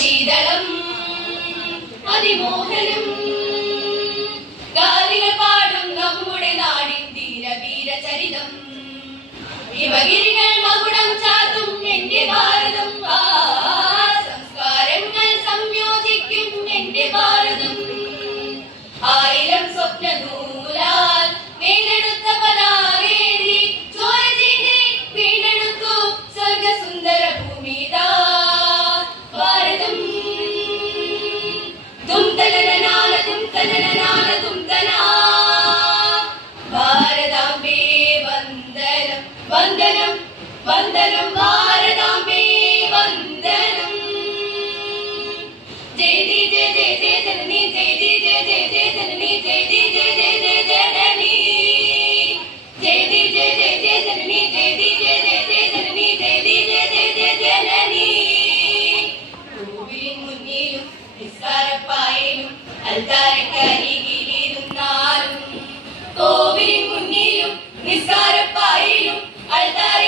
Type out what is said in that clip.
ശീതളം അതിമോഹനം ഗാലികൾ പാടും നമ്മുടെ നാടിൻ ധീരവീര ചരിതം ഇവഗിരികൾ മകുടം I love